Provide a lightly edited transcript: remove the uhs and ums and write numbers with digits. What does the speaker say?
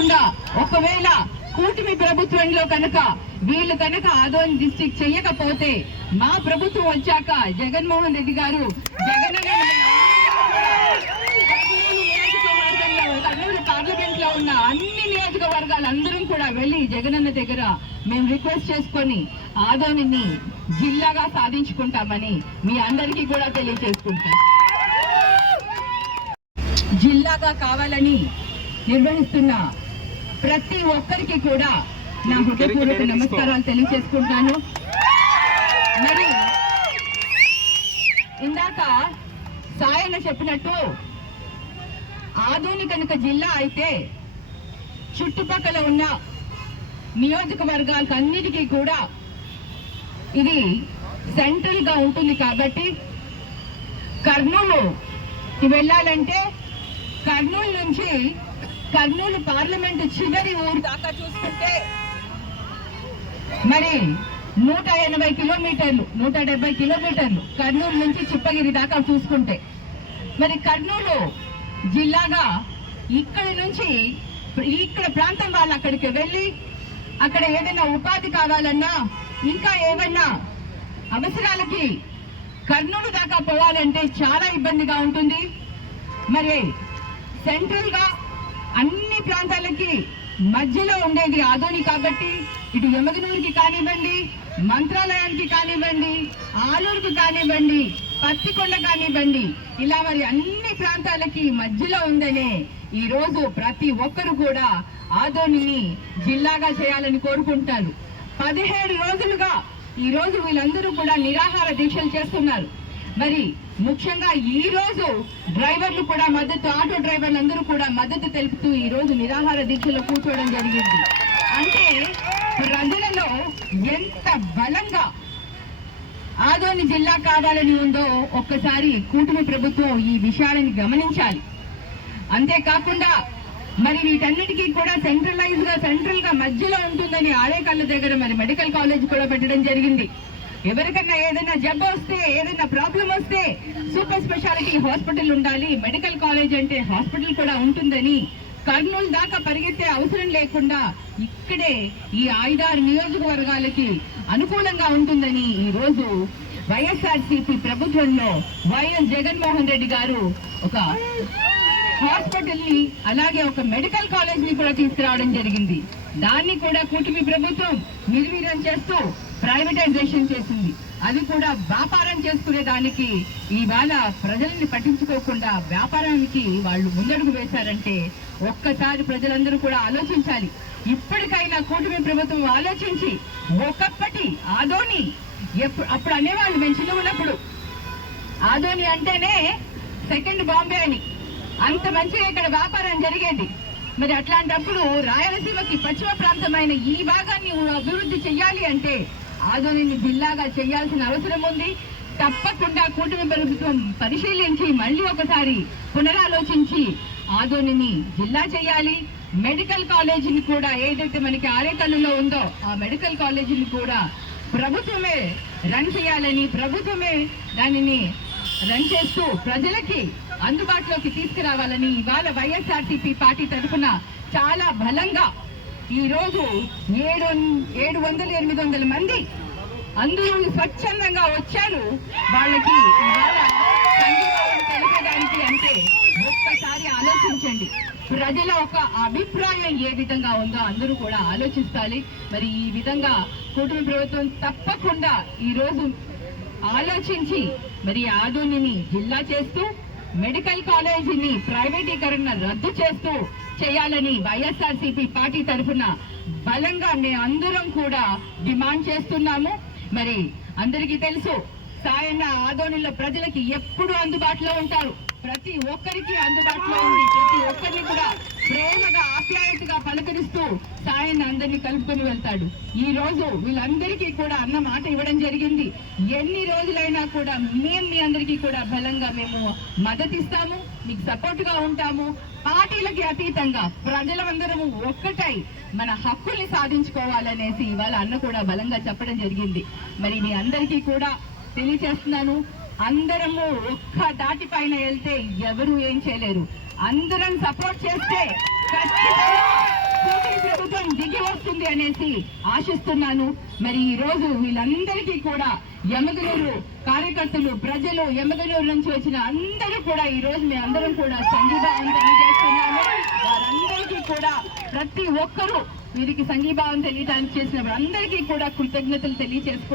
తప్పకుండా ఒకవేళ కూటమి ప్రభుత్వంలో కనుక వీళ్ళు కనుక ఆదోని డిస్ట్రిక్ట్ చెయ్యకపోతే మా ప్రభుత్వం వచ్చాక జగన్మోహన్ రెడ్డి గారు పార్లమెంట్ లో ఉన్న అన్ని నియోజకవర్గాలందరం కూడా వెళ్లి జగనన్న దగ్గర మేము రిక్వెస్ట్ చేసుకొని ఆదోనిని జిల్లాగా సాధించుకుంటామని మీ అందరికీ కూడా తెలియజేసుకుంటాం. జిల్లాగా కావాలని నిర్వహిస్తున్న ప్రతి ఒక్కరికి కూడా నా హృదయపూర్వక నమస్కారాలు తెలియజేసుకుంటాను. మరి ఇందాక సాయన చెప్పినట్టు ఆదోని కనుక జిల్లా అయితే చుట్టుపక్కల ఉన్న నియోజకవర్గాలకు అన్నిటికీ కూడా ఇది సెంట్రల్ గా ఉంటుంది. కాబట్టి కర్నూలుకి వెళ్ళాలంటే కర్నూలు నుంచి కర్నూలు పార్లమెంటు చివరి ఊరు దాకా చూసుకుంటే మరి 180 కిలోమీటర్లు 170 కిలోమీటర్లు కర్నూలు నుంచి చిప్పగిరి దాకా చూసుకుంటే మరి కర్నూలు జిల్లాగా ఇక్కడి నుంచి ఇక్కడ ప్రాంతం వాళ్ళు అక్కడికి వెళ్ళి అక్కడ ఏదైనా ఉపాధి కావాలన్నా ఇంకా ఏమన్నా అవసరాలకి కర్నూలు దాకా పోవాలంటే చాలా ఇబ్బందిగా ఉంటుంది. మరి సెంట్రల్ గా అన్ని ప్రాంతాలకి మధ్యలో ఉండేది ఆదోని కాబట్టి ఇటు యమగనూరుకి కానివ్వండి, మంత్రాలయానికి కానివ్వండి, ఆలూరుకి కానివ్వండి, పత్తికొండ కానివ్వండి, ఇలా మరి అన్ని ప్రాంతాలకి మధ్యలో ఉందనే ఈ రోజు ప్రతి ఒక్కరు కూడా ఆదోనిని జిల్లాగా చేయాలని కోరుకుంటారు. 17 రోజులుగా ఈ రోజు వీళ్ళందరూ కూడా నిరాహార దీక్షలు చేస్తున్నారు. మరి ముఖ్యంగా ఈ రోజు డ్రైవర్లు కూడా మద్దతు, ఆటో డ్రైవర్లు అందరూ కూడా మద్దతు తెలుపుతూ ఈ రోజు నిరాహార దీక్షలో కూర్చోవడం జరిగింది. అంటే ప్రజలలో ఎంత బలంగా ఆదోని జిల్లా కావాలని ఉందో ఒక్కసారి కూటమి ప్రభుత్వం ఈ విషయాలను గమనించాలి. అంతేకాకుండా మరి వీటన్నిటికీ కూడా సెంట్రల్ గా మధ్యలో ఉంటుందని ఆరేకళ్ళ దగ్గర మరి మెడికల్ కాలేజ్ కూడా పెట్టడం జరిగింది. ఎవరికన్నా ఏదైనా జబ్బు వస్తే, ఏదైనా ప్రాబ్లం వస్తే సూపర్ స్పెషాలిటీ హాస్పిటల్ ఉండాలి, మెడికల్ కాలేజ్ అంటే హాస్పిటల్ కూడా ఉంటుందని కర్నూలు దాకా పరిగెత్తే అవసరం లేకుండా ఇక్కడే ఈ 5-6 నియోజకవర్గాలకి అనుకూలంగా ఉంటుందని ఈ రోజు వైఎస్ఆర్సీపీ ప్రభుత్వంలో వైఎస్ జగన్మోహన్ రెడ్డి గారు ఒక హాస్పిటల్ ని అలాగే ఒక మెడికల్ కాలేజ్ ని కూడా తీసుకురావడం జరిగింది. దాన్ని కూడా కూటమి ప్రభుత్వం నిర్వీర్యం చేస్తూ ప్రైవేటైజేషన్ చేసింది. అది కూడా వ్యాపారం చేసుకునే దానికి ఇవాళ ప్రజల్ని పట్టించుకోకుండా వ్యాపారానికి వాళ్ళు ముందడుగు వేశారంటే ఒక్కసారి ప్రజలందరూ కూడా ఆలోచించాలి. ఇప్పటికైనా కూటమి ప్రభుత్వం ఆలోచించి ఒకప్పటి ఆదోని అప్పుడు అనేవాళ్ళు మేము చిన్న ఉన్నప్పుడు ఆదోని అంటేనే సెకండ్ బాంబే అని, అంత మంచిగా ఇక్కడ వ్యాపారం జరిగేది. మరి అట్లాంటప్పుడు రాయలసీమకి పశ్చిమ ప్రాంతమైన ఈ భాగాన్ని అభివృద్ధి చెయ్యాలి అంటే ఆదోనిని జిల్లాగా చేయాల్సిన అవసరం ఉంది. తప్పకుండా కూటమి ప్రభుత్వం పరిశీలించి మళ్ళీ ఒకసారి పునరాలోచించి ఆదోనిని జిల్లా చేయాలి. మెడికల్ కాలేజీని కూడా ఏదైతే మనకి ఆరేకల్లులో ఉందో ఆ మెడికల్ కాలేజీని కూడా ప్రభుత్వమే రన్ చేయాలని, ప్రభుత్వమే దానిని రన్ చేస్తూ ప్రజలకి అందుబాటులోకి తీసుకురావాలని ఇవాళ వైఎస్ఆర్సీపీ పార్టీ తరఫున చాలా బలంగా ఈ రోజు 700-800 మంది అందరూ స్వచ్ఛందంగా వచ్చారు. వాళ్ళకి ఇవాళ సంఘీభావం తెలిపడానికి అంటే ఒక్కసారి ఆలోచించండి. ప్రజల ఒక అభిప్రాయం ఏ విధంగా ఉందో అందరూ కూడా ఆలోచించాలి. మరి ఈ విధంగా కూటమి ప్రభుత్వం తప్పకుండా ఈ రోజు ఆలోచించి మరి ఆదోనిని జిల్లా చేస్తూ మెడికల్ కాలేజీని ప్రైవేటీకరణ రద్దు చేస్తూ చేయాలని వైఎస్ఆర్సీపీ పార్టీ తరఫున బలంగా అందరం కూడా డిమాండ్ చేస్తున్నాము. మరి అందరికీ తెలుసు సాయన్న ఆదోనిలో ప్రజలకి ఎప్పుడు అందుబాటులో ఉంటారు. ప్రతి ఒక్కరికి అందుబాటులో ఉంది. ప్రతి ఒక్కరిని కూడా ప్రేమగా ఆప్యాయతగా పలకరిస్తూ సాయన్న అందరినీ కలుపుకొని వెళ్తాడు. ఈ రోజు వీళ్ళందరికీ కూడా అన్న మాట ఇవ్వడం జరిగింది. ఎన్ని రోజులైనా కూడా మేము మీ అందరికీ కూడా బలంగా మేము మద్దతిస్తాము, మీకు సపోర్ట్ గా ఉంటాము. పార్టీలకి అతీతంగా ప్రజలందరము ఒక్కటై మన హక్కుల్ని సాధించుకోవాలనేసి ఇవాళ అన్న కూడా బలంగా చెప్పడం జరిగింది. మరి మీ అందరికీ కూడా తెలియచేస్తున్నాను, అందరము ఒక్క దాటి పైన వెళ్తే ఎవరు ఏం చేయలేరు. అందరం సపోర్ట్ చేస్తే ఖచ్చితంగా దిగి వస్తుంది అనేసి ఆశిస్తున్నాను. మరి ఈ రోజు వీళ్ళందరికీ కూడా యమగనూరు కార్యకర్తలు, ప్రజలు, యమగనూరు నుంచి వచ్చిన అందరూ కూడా ఈ రోజు మీ అందరం కూడా సంఘీభావం తెలియజేస్తున్నాము. వారందరికీ కూడా ప్రతి ఒక్కరూ వీరికి సంఘీభావం తెలియడానికి చేసిన అందరికీ కూడా కృతజ్ఞతలు తెలియజేసుకుంటున్నాను.